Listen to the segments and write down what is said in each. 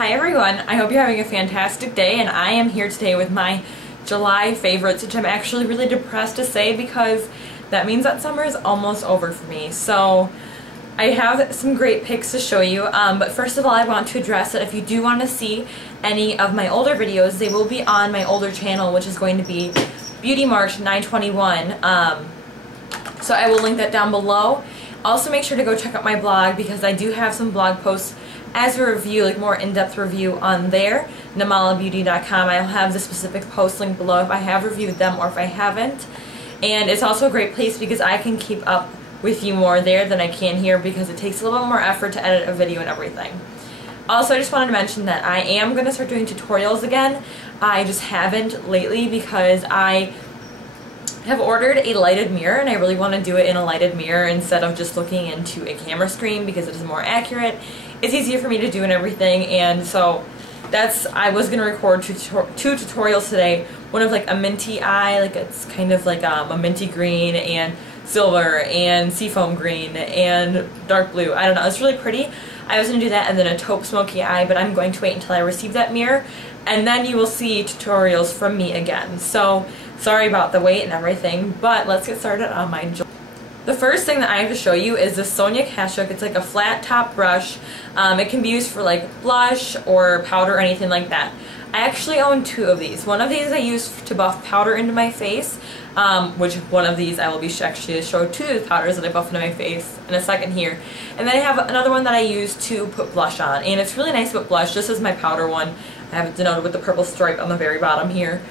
Hi everyone, I hope you're having a fantastic day, and I am here today with my July favorites, which I'm actually really depressed to say because that means that summer is almost over for me. So I have some great picks to show you, but first of all I want to address that if you do want to see any of my older videos, they will be on my older channel, which is going to be Beauty March 921. So I will link that down below. Also make sure to go check out my blog because I do have some blog posts as a review, like more in-depth review on there, namalabeauty.com. I'll have the specific post link below if I have reviewed them or if I haven't. And it's also a great place because I can keep up with you more there than I can here because it takes a little bit more effort to edit a video and everything. Also, I just wanted to mention that I am going to start doing tutorials again. I just haven't lately because I have ordered a lighted mirror and I really want to do it in a lighted mirror instead of just looking into a camera screen because it is more accurate. It's easier for me to do and everything, and so I was going to record two tutorials today. One of like a minty eye, like it's kind of like a minty green and silver and seafoam green and dark blue. I don't know, it's really pretty. I was going to do that, and then a taupe smoky eye, but I'm going to wait until I receive that mirror and then you will see tutorials from me again. So sorry about the wait and everything, but let's get started on my July. The first thing that I have to show you is the Sonia Kashuk. It's like a flat top brush. It can be used for like blush or powder or anything like that. I actually own two of these. One of these I use to buff powder into my face, which one of these I will be actually show two of the powders that I buff into my face in a second here. And then I have another one that I use to put blush on, and it's really nice to put blush. This is my powder one. I have it denoted with the purple stripe on the very bottom here,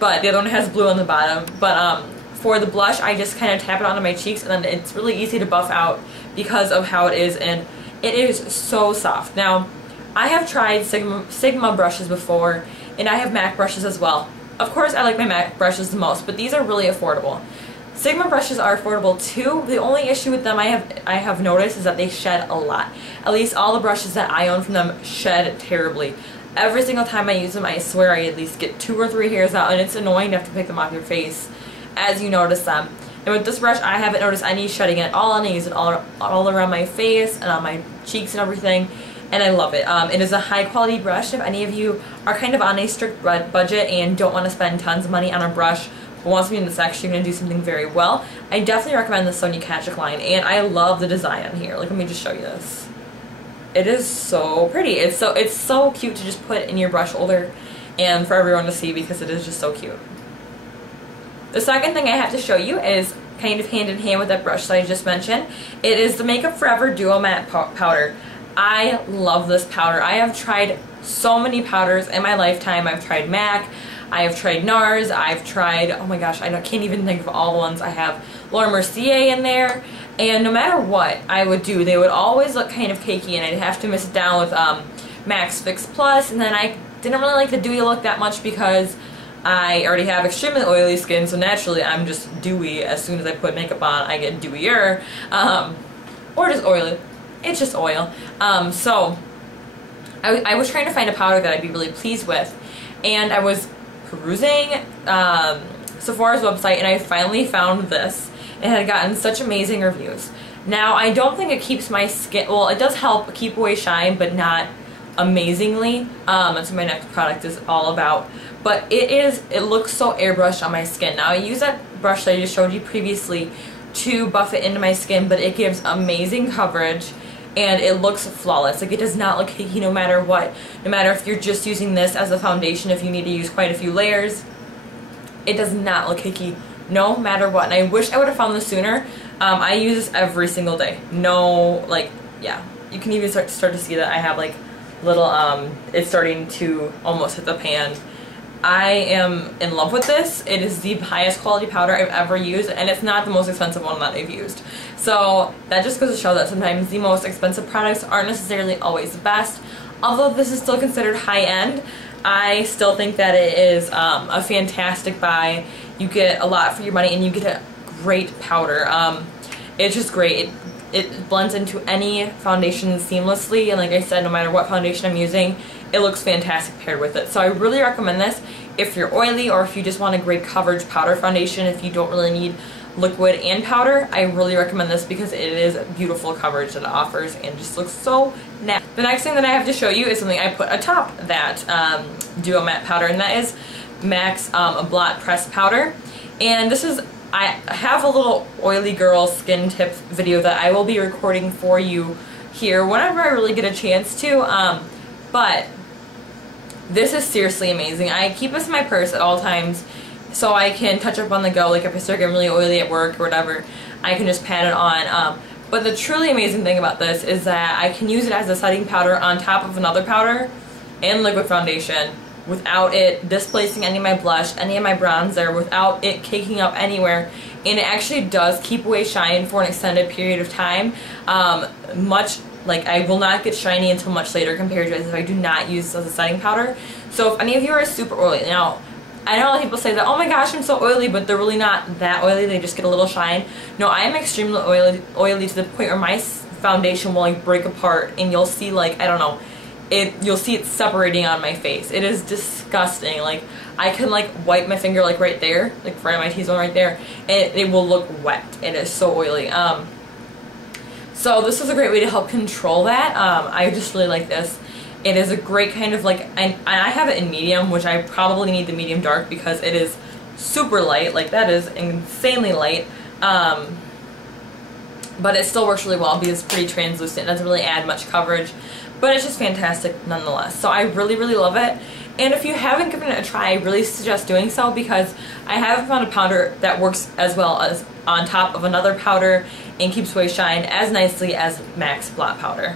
but the other one has blue on the bottom. But for the blush, I just kind of tap it onto my cheeks, and then it's really easy to buff out because of how it is, and it is so soft. Now, I have tried Sigma brushes before, and I have MAC brushes as well. Of course, I like my MAC brushes the most, but these are really affordable. Sigma brushes are affordable too. The only issue with them I have noticed is that they shed a lot. At least all the brushes that I own from them shed terribly. Every single time I use them, I swear I at least get 2 or 3 hairs out, and it's annoying to have to pick them off your face as you notice them. And with this brush, I haven't noticed any shedding at all, and I use it all around my face and on my cheeks and everything, and I love it. It is a high quality brush. If any of you are kind of on a strict budget and don't want to spend tons of money on a brush, but want something that's actually going to do something very well, I definitely recommend the Sonia Kashuk line, and I love the design on here. Like, let me just show you this. It is so pretty. It's so cute to just put in your brush holder and for everyone to see because it is just so cute. The second thing I have to show you is kind of hand in hand with that brush that I just mentioned. It is the Makeup Forever Duo Matte Powder. I love this powder. I have tried so many powders in my lifetime. I've tried MAC, I have tried NARS, I've tried, oh my gosh, I can't even think of all the ones. I have Laura Mercier in there, and no matter what I would do, they would always look kind of cakey, and I'd have to mix it down with MAC's Fix Plus, and then I didn't really like the dewy look that much because I already have extremely oily skin, so naturally I'm just dewy. As soon as I put makeup on, I get dewier, or just oily. It's just oil. So I was trying to find a powder that I'd be really pleased with, and I was perusing Sephora's website, and I finally found this. It had gotten such amazing reviews. Now, I don't think it keeps my skin, well, it does help keep away shine, but not amazingly. That's what my next product is all about. But it looks so airbrushed on my skin. Now, I use that brush that I just showed you previously to buff it into my skin, but it gives amazing coverage and it looks flawless. Like, it does not look cakey no matter what. No matter if you're just using this as a foundation, if you need to use quite a few layers, it does not look cakey no matter what. And I wish I would have found this sooner. I use this every single day. No, like, yeah. You can even start to see that I have like little, it's starting to almost hit the pan. I am in love with this. It is the highest quality powder I've ever used, and it's not the most expensive one that I've used. So that just goes to show that sometimes the most expensive products aren't necessarily always the best. Although this is still considered high-end, I still think that it is a fantastic buy. You get a lot for your money, and you get a great powder. It's just great. It blends into any foundation seamlessly, and like I said, no matter what foundation I'm using, it looks fantastic paired with it. So I really recommend this if you're oily or if you just want a great coverage powder foundation, if you don't really need liquid and powder, I really recommend this because it is beautiful coverage that it offers and just looks so natural. The next thing that I have to show you is something I put atop that Duo Matte Powder, and that is MAC's Blot Press Powder. And this is, I have a little oily girl skin tip video that I will be recording for you here whenever I really get a chance to, but this is seriously amazing. I keep this in my purse at all times so I can touch up on the go, like if I start getting really oily at work or whatever, I can just pat it on. But the truly amazing thing about this is that I can use it as a setting powder on top of another powder and liquid foundation without it displacing any of my blush, any of my bronzer, without it caking up anywhere. And it actually does keep away shine for an extended period of time. Like, I will not get shiny until much later compared to if I do not use this as a setting powder. So if any of you are super oily, now I know a lot of people say that, oh my gosh, I'm so oily, but they're really not that oily, they just get a little shine. No, I am extremely oily to the point where my foundation will like break apart and you'll see, like, I don't know, you'll see it separating on my face. It is disgusting. Like, I can like wipe my finger like right there, like front of my T-zone right there, and it will look wet. It is so oily. So this is a great way to help control that. I just really like this. It is a great kind of like, and I have it in medium, which I probably need the medium dark because it is super light. Like, that is insanely light. But it still works really well because it's pretty translucent. It doesn't really add much coverage, but it's just fantastic nonetheless. So I really, really love it. And if you haven't given it a try, I really suggest doing so because I haven't found a powder that works as well as on top of another powder and keeps away shine as nicely as MAC's Blot Powder.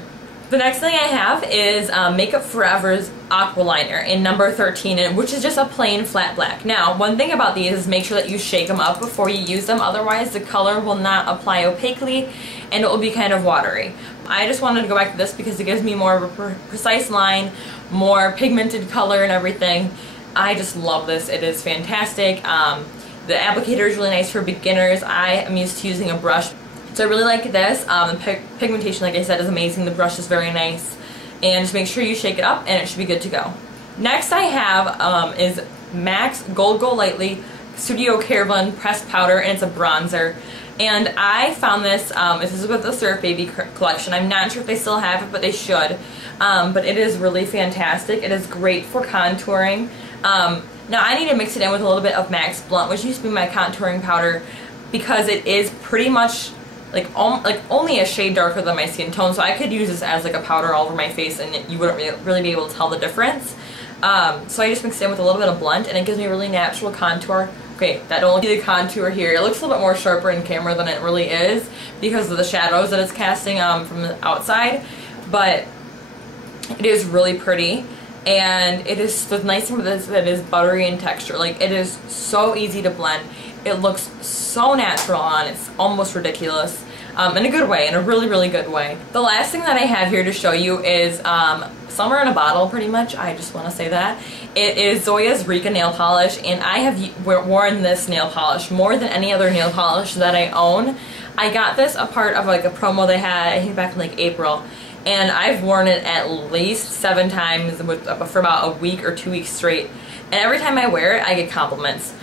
The next thing I have is Makeup Forever's Aqua Liner in number 13, which is just a plain flat black. Now, one thing about these is make sure that you shake them up before you use them, otherwise the color will not apply opaquely and it will be kind of watery. I just wanted to go back to this because it gives me more of a precise line, more pigmented color and everything. I just love this. It is fantastic. The applicator is really nice for beginners. I am used to using a brush, so I really like this. The pigmentation, like I said, is amazing. The brush is very nice. And just make sure you shake it up and it should be good to go. Next I have is MAC's Gold Go Lightly Studio Caravan Pressed Powder, and it's a bronzer. And I found this, this is with the Surf Baby collection. I'm not sure if they still have it, but they should. But it is really fantastic. It is great for contouring. Now I need to mix it in with a little bit of MAC's Blunt, which used to be my contouring powder, because it is pretty much like only a shade darker than my skin tone. So I could use this as like a powder all over my face and you wouldn't really be able to tell the difference. So I just mixed it in with a little bit of Blunt and it gives me a really natural contour. Okay, that don't look like the contour here. It looks a little bit more sharper in camera than it really is because of the shadows that it's casting from the outside. But it is really pretty. And it is, the nice thing with this is that it is buttery in texture. Like, it is so easy to blend. It looks so natural on. It's almost ridiculous. In a good way, in a really, really good way. The last thing that I have here to show you is Summer in a Bottle, pretty much. I just want to say that. It is Zoya's Rika nail polish, and I have worn this nail polish more than any other nail polish that I own. I got this a part of like a promo they had, I think back in like April. And I've worn it at least 7 times for about a week or 2 weeks straight. And every time I wear it, I get compliments.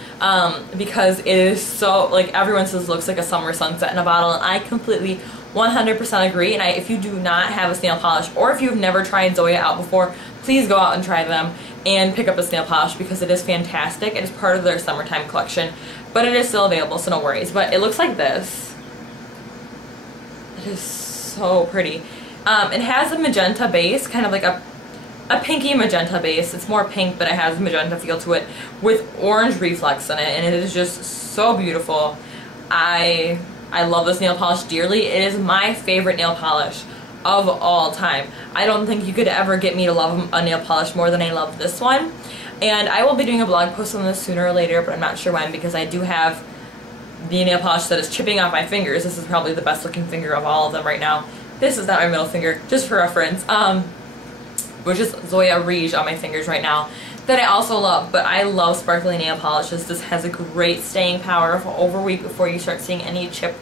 Because it is so, like, everyone says it looks like a summer sunset in a bottle, and I completely 100% agree. And if you do not have a nail polish, or if you've never tried Zoya out before, please go out and try them and pick up this nail polish because it is fantastic. It is part of their summertime collection, but it is still available, so no worries. But it looks like this. It is so pretty. It has a magenta base, kind of like a pinky magenta base. It's more pink, but it has a magenta feel to it with orange reflex in it, and it is just so beautiful. I love this nail polish dearly. It is my favorite nail polish of all time. I don't think you could ever get me to love a nail polish more than I love this one. And I will be doing a blog post on this sooner or later, but I'm not sure when because I do have the nail polish that is chipping off my fingers. This is probably the best looking finger of all of them right now. This is not my middle finger, just for reference, which is Zoya Rouge on my fingers right now, that I also love. But I love sparkly nail polishes. This has a great staying power for over a week before you start seeing any chip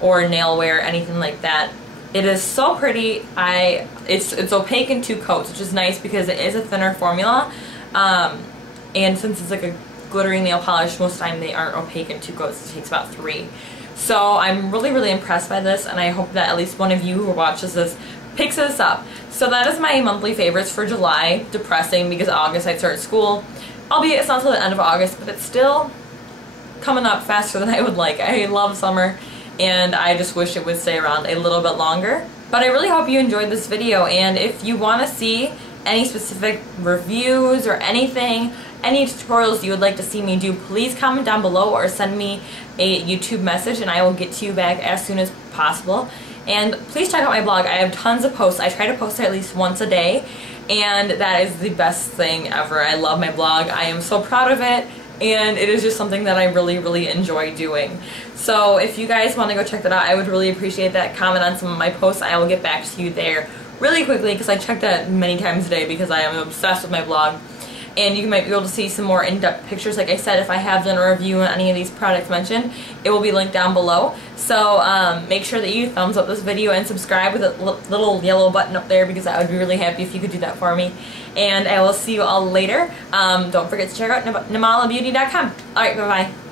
or nail wear, anything like that. It is so pretty. It's opaque in 2 coats, which is nice because it is a thinner formula, and since it's like a glittering nail polish. Most of the time they aren't opaque and 2 coats. It takes about 3. So I'm really, really impressed by this, and I hope that at least one of you who watches this picks this up. So that is my monthly favorites for July. Depressing because August I start school. Albeit it's not until the end of August, but it's still coming up faster than I would like. I love summer, and I just wish it would stay around a little bit longer. But I really hope you enjoyed this video, and if you want to see any specific reviews or anything, any tutorials you would like to see me do, please comment down below or send me a YouTube message and I will get to you back as soon as possible. And please check out my blog. I have tons of posts. I try to post at least once a day, and that is the best thing ever. I love my blog. I am so proud of it, and it is just something that I really, really enjoy doing. So if you guys want to go check that out, I would really appreciate that. Comment on some of my posts. I will get back to you there really quickly because I check that many times a day because I am obsessed with my blog. And you might be able to see some more in-depth pictures. Like I said, if I have done a review on any of these products mentioned, it will be linked down below. So make sure that you thumbs up this video and subscribe with a little yellow button up there because I would be really happy if you could do that for me. And I will see you all later. Don't forget to check out NimalaBeauty.com. Alright, bye-bye.